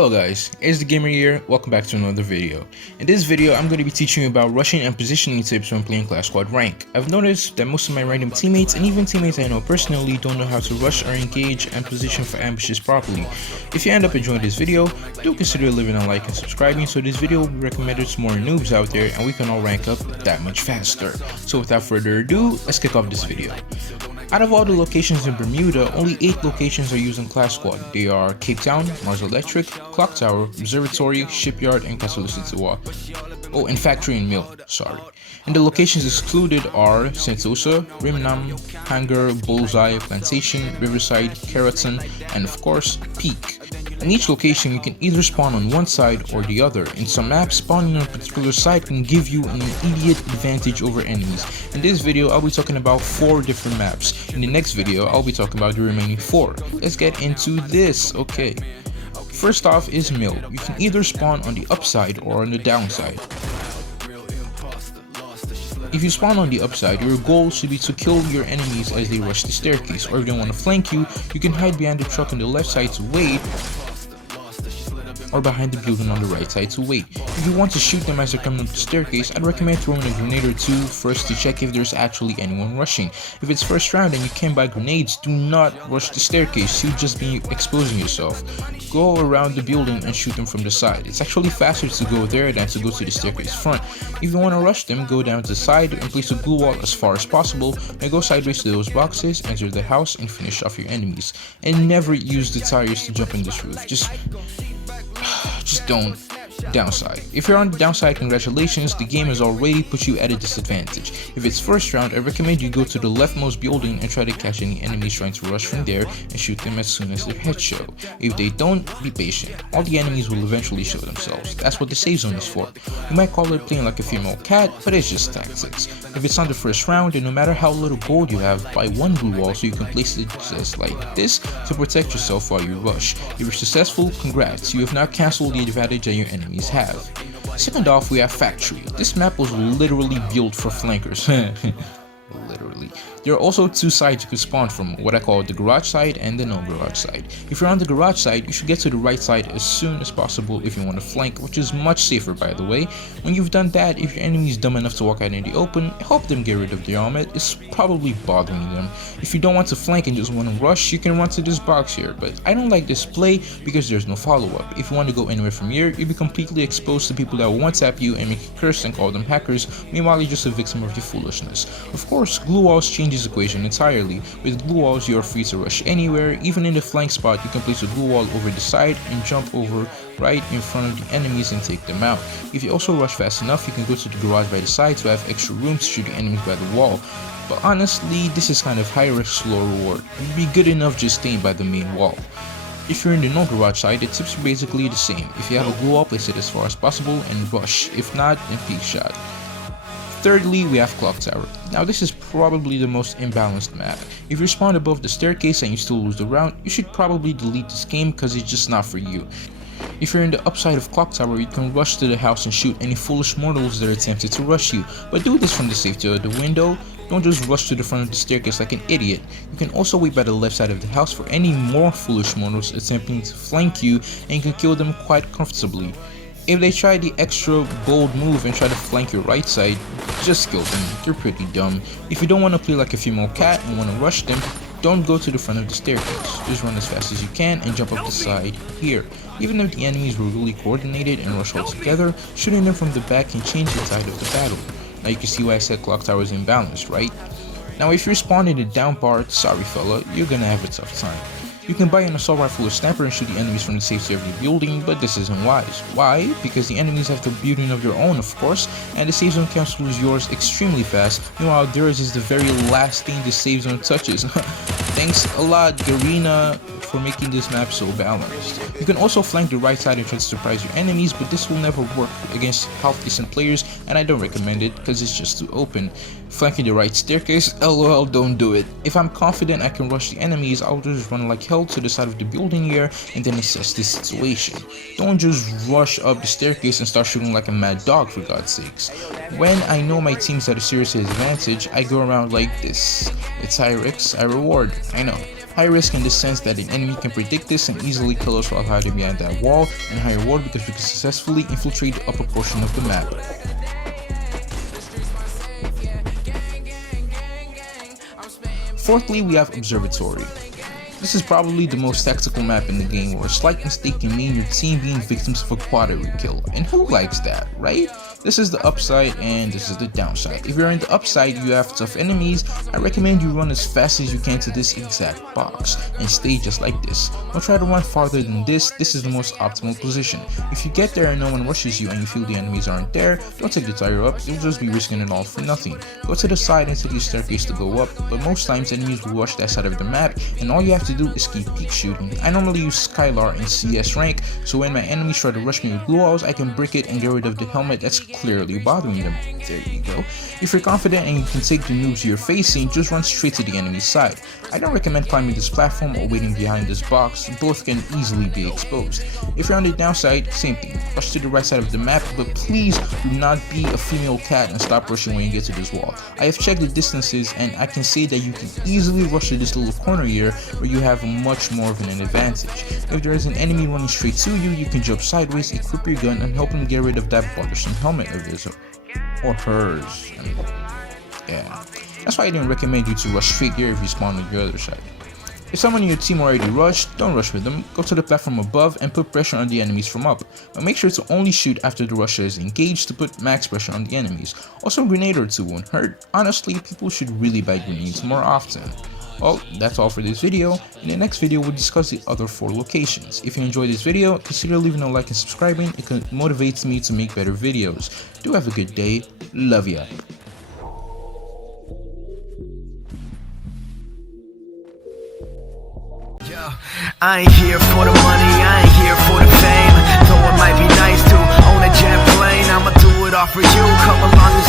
Hello guys, it's the Gamer here. Welcome back to another video. In this video, I'm going to be teaching you about rushing and positioning tips when playing Clash Squad rank. I've noticed that most of my random teammates and even teammates I know personally don't know how to rush or engage and position for ambushes properly. If you end up enjoying this video, do consider leaving a like and subscribing so this video will be recommended to more noobs out there and we can all rank up that much faster. So without further ado, let's kick off this video. Out of all the locations in Bermuda, only 8 locations are used in Clash Squad. They are Cape Town, Mars Electric, Clock Tower, Observatory, Shipyard, and Castle Sitiwa. Oh, and Factory and Mill, sorry. And the locations excluded are Sentosa, Rimnam, Hangar, Bullseye, Plantation, Riverside, Keratin, and of course, Peak. In each location, you can either spawn on one side or the other. In some maps, spawning on a particular side can give you an immediate advantage over enemies. In this video, I'll be talking about 4 different maps. In the next video, I'll be talking about the remaining 4. Let's get into this, okay. First off is Mill. You can either spawn on the upside or on the downside. If you spawn on the upside, your goal should be to kill your enemies as they rush the staircase, or if they want to flank you, you can hide behind the truck on the left side to wait, or behind the building on the right side to wait. If you want to shoot them as they're coming up the staircase, I'd recommend throwing a grenade or 2 first to check if there's actually anyone rushing. If it's first round and you can't buy grenades, do not rush the staircase, you'll just be exposing yourself. Go around the building and shoot them from the side. It's actually faster to go there than to go to the staircase front. If you want to rush them, go down to the side and place a glue wall as far as possible, then go sideways to those boxes, enter the house and finish off your enemies. And never use the tires to jump in this roof. Just don't. Downside. If you're on the downside, congratulations, the game has already put you at a disadvantage. If it's first round, I recommend you go to the leftmost building and try to catch any enemies trying to rush from there and shoot them as soon as their heads show. If they don't, be patient. All the enemies will eventually show themselves. That's what the save zone is for. You might call it playing like a female cat, but it's just tactics. If it's on the first round, then no matter how little gold you have, buy one blue wall so you can place it just like this to protect yourself while you rush. If you're successful, congrats, you have now cancelled the advantage that your enemies have. Second off, we have Factory. This map was literally built for flankers. Literally. There are also 2 sides you can spawn from, what I call the garage side and the no-garage side. If you're on the garage side, you should get to the right side as soon as possible if you want to flank, which is much safer by the way. When you've done that, if your enemy is dumb enough to walk out in the open, help them get rid of their helmet. It's probably bothering them. If you don't want to flank and just want to rush, you can run to this box here, but I don't like this play because there's no follow-up. If you want to go anywhere from here, you'll be completely exposed to people that will one-tap you and make you curse and call them hackers, meanwhile you're just a victim of your foolishness. Of course, glue walls change this equation entirely. With glue walls, you are free to rush anywhere. Even in the flank spot, you can place a glue wall over the side and jump over right in front of the enemies and take them out. If you also rush fast enough, you can go to the garage by the side to have extra room to shoot the enemies by the wall. But honestly, this is kind of high risk, low reward. You'd be good enough just staying by the main wall. If you're in the no-garage side, the tips are basically the same. If you have a glue wall, place it as far as possible and rush. If not, then peek shot. Thirdly, we have Clock Tower. Now this is probably the most imbalanced map. If you spawn above the staircase and you still lose the round, you should probably delete this game because it's just not for you. If you're in the upside of Clock Tower, you can rush to the house and shoot any foolish mortals that are attempted to rush you, but do this from the safety of the window. Don't just rush to the front of the staircase like an idiot. You can also wait by the left side of the house for any more foolish mortals attempting to flank you, and you can kill them quite comfortably. If they try the extra bold move and try to flank your right side, just kill them, they're pretty dumb. If you don't want to play like a female cat and want to rush them, don't go to the front of the staircase. Just run as fast as you can and jump up the side here. Even if the enemies were really coordinated and rush all together, shooting them from the back can change the tide of the battle. Now you can see why I said Clock Tower is imbalanced, right? Now if you're spawned in the down part, sorry fella, you're gonna have a tough time. You can buy an assault rifle or sniper and shoot the enemies from the safety of your building, but this isn't wise. Why? Because the enemies have the building of their own, of course, and the save zone cancels yours extremely fast. Meanwhile, theirs is the very last thing the save zone touches. Thanks a lot, Garena, for making this map so balanced. You can also flank the right side and try to surprise your enemies, but this will never work against half decent players, and I don't recommend it because it's just too open. Flanking the right staircase, lol, don't do it. If I'm confident I can rush the enemies, I'll just run like hell to the side of the building here and then assess the situation. Don't just rush up the staircase and start shooting like a mad dog, for God's sakes. When I know my team's at a serious advantage, I go around like this. It's high risk, high reward, I know. High risk in the sense that an enemy can predict this and easily kill us while hiding behind that wall, and high reward because we can successfully infiltrate the upper portion of the map. Fourthly, we have Observatory. This is probably the most tactical map in the game, where a slight mistake can mean your team being victims of a quad kill, and who likes that, right? This is the upside and this is the downside. If you're in the upside, you have tough enemies. I recommend you run as fast as you can to this exact box and stay just like this. Don't try to run farther than this. This is the most optimal position. If you get there and no one rushes you and you feel the enemies aren't there, don't take the tire up. You'll just be risking it all for nothing. Go to the side and take your staircase to go up, but most times enemies will rush that side of the map and all you have to do is keep peek shooting. I normally use Skylar in CS rank, so when my enemies try to rush me with glue walls, I can brick it and get rid of the helmet that's clearly bothering them. There you go. If you're confident and you can take the noobs you're facing, just run straight to the enemy's side. I don't recommend climbing this platform or waiting behind this box, both can easily be exposed. If you're on the downside, same thing. Rush to the right side of the map, but please do not be a female cat and stop rushing when you get to this wall. I have checked the distances and I can say that you can easily rush to this little corner here where you have much more of an advantage. If there is an enemy running straight to you, you can jump sideways, equip your gun, and help him get rid of that bothersome helmet of his or hers. And yeah, that's why I didn't recommend you to rush straight here if you spawn on your other side. If someone in your team already rushed, don't rush with them. Go to the platform above and put pressure on the enemies from up, but make sure to only shoot after the rusher is engaged to put max pressure on the enemies. Also, a grenade or two won't hurt. Honestly, people should really buy grenades more often. Well, that's all for this video. In the next video, we'll discuss the other 4 locations. If you enjoyed this video, consider leaving a like and subscribing. It motivates me to make better videos. Do have a good day. Love ya. I ain't here for the money, I ain't here for the fame. Though it might be nice to own a jet plane, I'ma do it all for you. Come along and